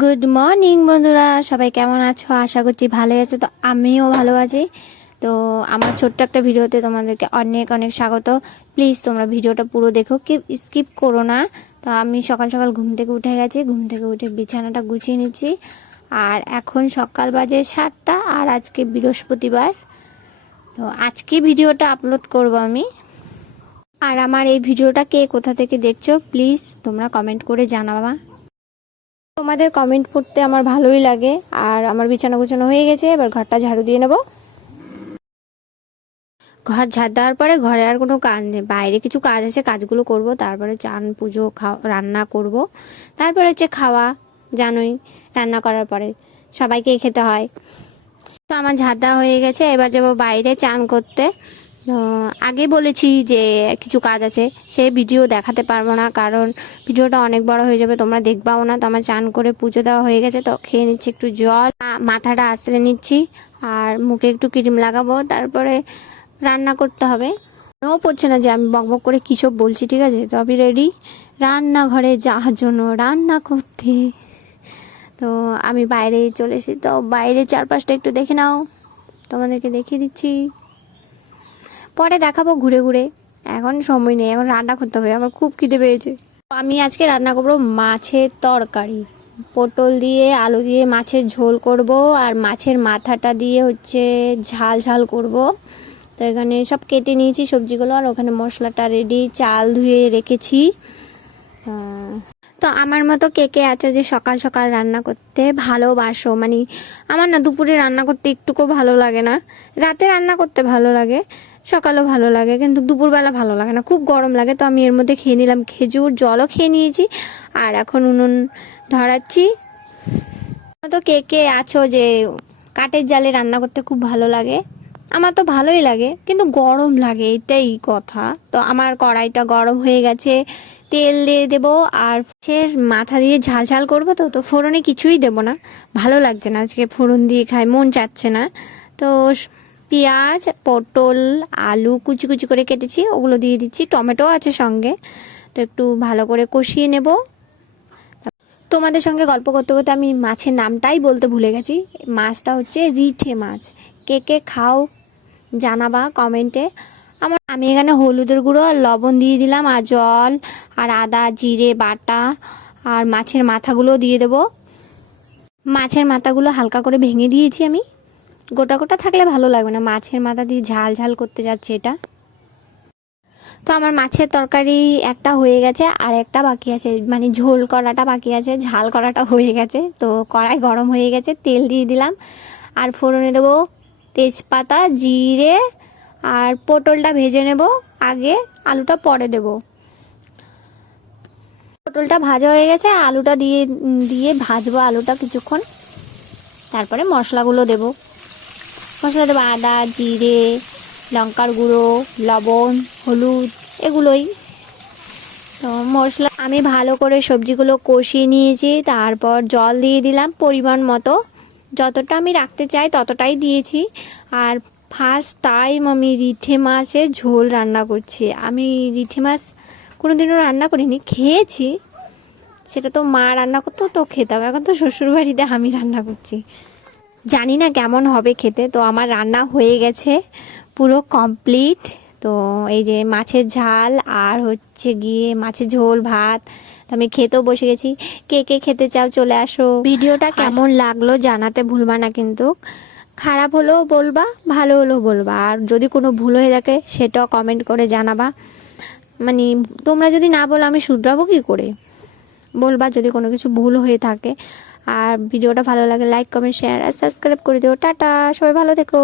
Good morning বন্ধুরা, সবাই কেমন আছো? আশা করছি ভালো আছো। তো আমিও ভালো আছি। তো আমার ছোট্ট একটা ভিডিওতে তোমাদেরকে অনেক অনেক স্বাগত। প্লিজ তোমরা ভিডিওটা পুরো দেখো, স্কিপ করো না। তো আমি সকাল সকাল ঘুম থেকে উঠে গেছি, ঘুম থেকে উঠে বিছানাটা গুছিয়ে নিচ্ছি। আর এখন সকাল বাজে 7টা, আর আজকে বৃহস্পতিবার। তো আজকে ভিডিওটা আপলোড করব আমি। আর আমার এই ভিডিওটা কে কোথা থেকে দেখছো প্লিজ তোমরা কমেন্ট করে জানাবা। তোমাদের কমেন্ট পড়তে আমার ভালোই লাগে। আর আমার বিছানা গুছানো হয়ে গেছে, এবার ঘরটা ঝাড়ু দিয়ে নেব। ঘর ঝাড় দেওয়ার পরে ঘরে আর কোনো কাজ নেই, বাইরে কিছু কাজ আছে, কাজগুলো করব। তারপরে চান পুজো রান্না করব। তারপরে হচ্ছে খাওয়া, জানোই রান্না করার পরে সবাইকেই খেতে হয়। তো আমার ঝাড় দেওয়া হয়ে গেছে, এবার যাবো বাইরে চান করতে। আগে বলেছি যে কিছু কাজ আছে, সে ভিডিও দেখাতে পারবো না, কারণ ভিডিওটা অনেক বড় হয়ে যাবে, তোমরা দেখবাও না। তো আমার চান করে পুজো দেওয়া হয়ে গেছে, তো খেয়ে নিচ্ছি একটু জল, মাথাটা আশ্রে নিচ্ছি, আর মুখে একটু ক্রিম লাগাবো। তারপরে রান্না করতে হবে। ও পড়ছে না যে আমি বকবক করে কী সব বলছি, ঠিক আছে? তো আমি রেডি রান্নাঘরে যাওয়ার জন্য, রান্না করতে। তো আমি বাইরে চলে এসেছি, তো বাইরে চারপাশটা একটু দেখে নাও, তোমাদেরকে দেখিয়ে দিচ্ছি, পরে দেখাবো ঘুরে ঘুরে। এখন সময় নেই, এখন রান্না করতে হবে, আমার খুব খিদে পেয়েছে। আমি আজকে রান্না করবো মাছের তরকারি, পটল দিয়ে আলু দিয়ে মাছের ঝোল করব, আর মাছের মাথাটা দিয়ে হচ্ছে ঝাল ঝাল করব। তো এখানে সব কেটে নিয়েছি সবজিগুলো, আর ওখানে মশলাটা রেডি, চাল ধুয়ে রেখেছি। তো আমার মতো কে কে আছো যে সকাল সকাল রান্না করতে ভালোবাসো? মানে আমার না দুপুরে রান্না করতে একটুকু ভালো লাগে না, রাতে রান্না করতে ভালো লাগে, সকালেও ভালো লাগে, কিন্তু দুপুরবেলা ভালো লাগে না, খুব গরম লাগে। তো আমি এর মধ্যে খেয়ে নিলাম খেজুর, জলও খেয়ে নিয়েছি, আর এখন উনুন ধরাচ্ছি। তো কে কে আছো যে কাঠের জালে রান্না করতে খুব ভালো লাগে? আমার তো ভালোই লাগে, কিন্তু গরম লাগে, এটাই কথা। তো আমার কড়াইটা গরম হয়ে গেছে, তেল দিয়ে দেবো, আর মাছের মাথা দিয়ে ঝাল ঝাল করবো। তো তো ফোড়নে কিছুই দেবো না, ভালো লাগছে না আজকে ফোড়ন দিয়ে খাই, মন চাচ্ছে না। তো পেঁয়াজ, পটল, আলু কুচি কুচি করে কেটেছি, ওগুলো দিয়ে দিচ্ছি, টমেটো আছে সঙ্গে। তো একটু ভালো করে কষিয়ে নেব। তোমাদের সঙ্গে গল্প করতে করতে আমি মাছের নামটাই বলতে ভুলে গেছি। মাছটা হচ্ছে রিঠে মাছ। কে কে খাও জানাবা কমেন্টে। আমি এখানে হলুদের গুঁড়ো আর লবণ দিয়ে দিলাম, আর জল, আর আদা জিরে বাটা, আর মাছের মাথাগুলো দিয়ে দেবো। মাছের মাথাগুলো হালকা করে ভেঙে দিয়েছি আমি, গোটা গোটা থাকলে ভালো লাগবে না, মাছের মাথা দিয়ে ঝাল ঝাল করতে যাচ্ছে এটা। তো আমার মাছের তরকারি একটা হয়ে গেছে, আর একটা বাকি আছে, মানে ঝোল করাটা বাকি আছে, ঝাল করাটা হয়ে গেছে। তো কড়াই গরম হয়ে গেছে, তেল দিয়ে দিলাম, আর ফোড়নে দেবো তেজপাতা, জিরে, আর পটলটা ভেজে নেব আগে, আলুটা পরে দেব। পটলটা ভাজা হয়ে গেছে, আলুটা দিয়ে দিয়ে ভাজবো আলুটা কিছুক্ষণ। তারপরে মশলাগুলো দেব, মশলা দেবো আদা জিরে, লঙ্কার গুঁড়ো, লবণ, হলুদ, এগুলোই। তো মশলা আমি ভালো করে সবজিগুলো কষিয়ে নিয়েছি, তারপর জল দিয়ে দিলাম পরিমাণ মতো, যতটা আমি রাখতে চাই ততটাই দিয়েছি। আর ফার্স্ট টাইম আমি রিঠে মাছের ঝোল রান্না করছি। আমি রিঠে মাছ কোনোদিনও রান্না করিনি, খেয়েছি, সেটা তো মা রান্না করতো তো খেতাম, এখন তো শ্বশুরবাড়িতে আমি রান্না করছি, জানি না কেমন হবে খেতে। তো আমার রান্না হয়ে গেছে পুরো কমপ্লিট। তো এই যে মাছের ঝাল, আর হচ্ছে গিয়ে মাছের ঝোল ভাত, তো আমি খেতেও বসে গেছি। কে কে খেতে চাও চলে আসো। ভিডিওটা কেমন লাগলো জানাতে ভুলবা না কিন্তু, খারাপ হলেও বলবা, ভালো হলেও বলবা, আর যদি কোনো ভুল হয়ে থাকে সেটাও কমেন্ট করে জানাবা। মানে তোমরা যদি না বলো আমি শুধরাবো কী করে, বলবা যদি কোনো কিছু ভুল হয়ে থাকে। আর ভিডিওটা ভালো লাগে লাইক কমেন্ট শেয়ার আর সাবস্ক্রাইব করে দিও। টাটা, সবাই ভালো থেকো।